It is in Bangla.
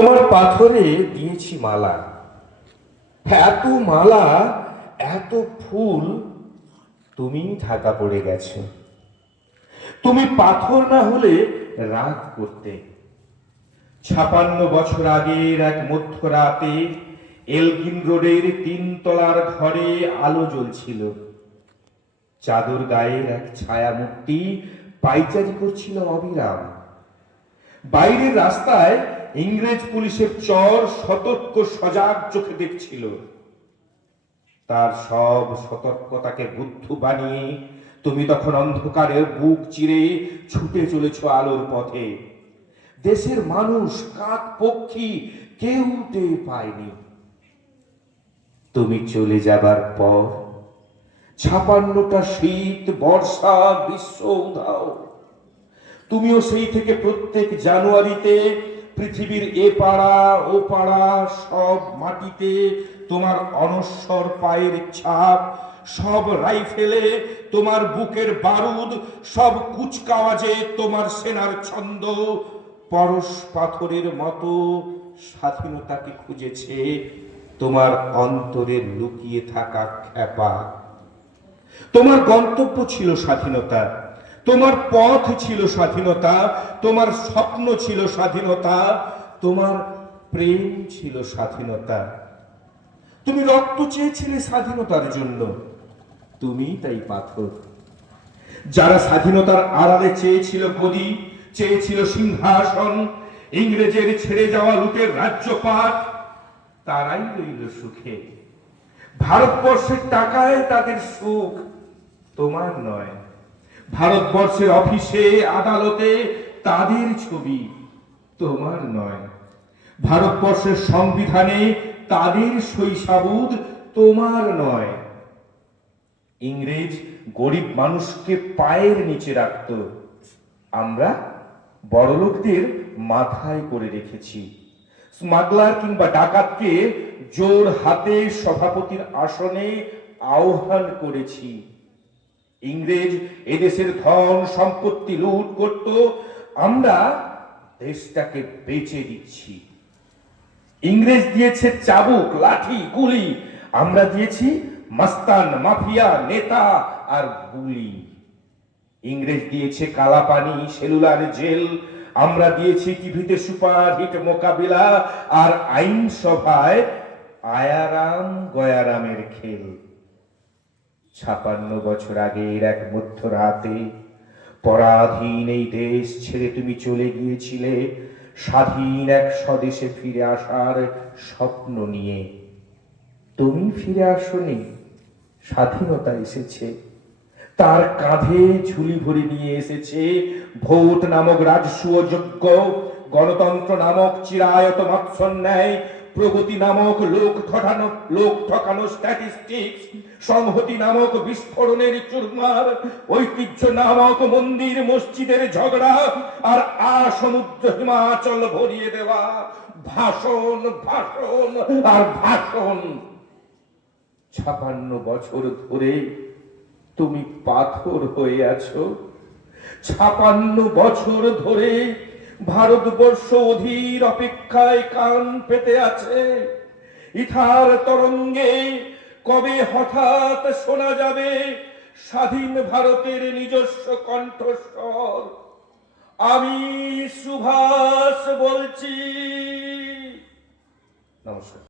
তোমার পাথরে দিয়েছি মালা, এত মালা এত ফুল, তুমি ঢাকা পড়ে গেছো। তুমি পাথর না হলে রাগ করতে। ৫৬ বছর আগের এক মধ্যরাতে এলগিন রোডের ৩ তলার ঘরে আলো জ্বলছিল। চাদর গায়ের এক ছায়া মূর্তি পাইচারি করছিল অবিরাম। বাইরের রাস্তায় ইংরেজ পুলিশের চর সতর্ক সজাগ চোখে দেখছিল। তার সব সতর্কতাকে বুদ্ধু বানিয়ে তুমি তখন অন্ধকারে বুক চিরে ছুটে চলেছ আলোর পথে। দেশের মানুষ, কাক পক্ষী কেউ টের পায়নি। তুমি চলে যাবার পর ৫৬টা শীত, বর্ষা, গ্রীষ্ম উধাও। তুমিও সেই থেকে প্রত্যেক জানুয়ারিতে পৃথিবীর এ পাড়া ও পাড়া সব মাটিতে তোমার অনশ্বর পায়ের ছাপ, সব রাইফেলে তোমার বুকের বারুদ, সব কুচকাওয়াজে তোমার সেনার ছন্দ পরশ পাথরের মতো স্বাধীনতাকে খুঁজেছে তোমার অন্তরে লুকিয়ে থাকা খ্যাপা। তোমার গন্তব্য ছিল স্বাধীনতা, তোমার পথ ছিল স্বাধীনতা, তোমার স্বপ্ন ছিল স্বাধীনতা, তোমার প্রেম ছিল স্বাধীনতা। তুমি রক্ত চেয়েছিলে স্বাধীনতার জন্য, তুমি তাই পাথর। যারা স্বাধীনতার আড়ালে চেয়েছিল গদি, চেয়েছিল সিংহাসন, ইংরেজের ছেড়ে যাওয়া লুটের রাজ্যপাট, তারাই রইল সুখে। ভারতবর্ষের টাকায় তাদের সুখ, তোমার নয়। ভারতবর্ষের অফিসে আদালতে তাদের ছবি, তোমার নয়। ভারতবর্ষের সংবিধানে তাদের শৈশাবুদ, তোমার নয়। ইংরেজ গরিব মানুষকে পায়ের নিচে রাখত, আমরা বড়লোকদের মাথায় করে রেখেছি। স্মাগলার কিংবা ডাকাতকে জোর হাতে সভাপতির আসনে আহ্বান করেছি। ইংরেজ এদেশের ধন সম্পত্তি লুট করত, আমরা দেশটাকে বেচে দিচ্ছি। ইংরেজ দিয়েছে চাবুক, লাঠি, গুলি, আমরা দিয়েছি মাস্তান, মাফিয়া, নেতা আর বুলি। ইংরেজ দিয়েছে কালাপানি, সেলুলার জেল, আমরা দিয়েছি টিভিতে সুপারহিট মোকাবিলা আর আইনসভায় আয়ারাম গয়ারামের খেল। ৫৬ বছর আগের এক মধ্যরাতে পরাধীন এই দেশ ছেড়ে তুমি চলে গিয়েছিলে স্বাধীন এক স্বদেশে ফিরে আসার স্বপ্ন নিয়ে। তুমি ফিরে আসনি, স্বাধীনতা এসেছে। তার কাঁধে ঝুলি ভরে নিয়ে এসেছে ভোট নামক রাজস্ব যোগ্য, গণতন্ত্র নামক চিরায়ত মৎস্যন্যায়, প্রগতি নামক লোক ঠকানো স্ট্যাটিস্টিক্স, সংহতি নামক বিস্ফোরণের চুরমার, ঐতিহ্য নামক মন্দির মসজিদের ঝগড়া, আর সমুদ্র হিমাচল ভরিয়ে দেওয়া ভাষণ, ভাষণ আর ভাষণ। ৫৬ বছর ধরে তুমি পাথর হয়ে আছো। ৫৬ বছর ধরে ভারতবর্ষ অধীর অপেক্ষায় কান পেতে আছে। ইথার তরঙ্গে কবে হঠাৎ শোনা যাবে স্বাধীন ভারতের নিজস্ব কণ্ঠস্বর। আমি সুভাষ বলছি। নমস্কার।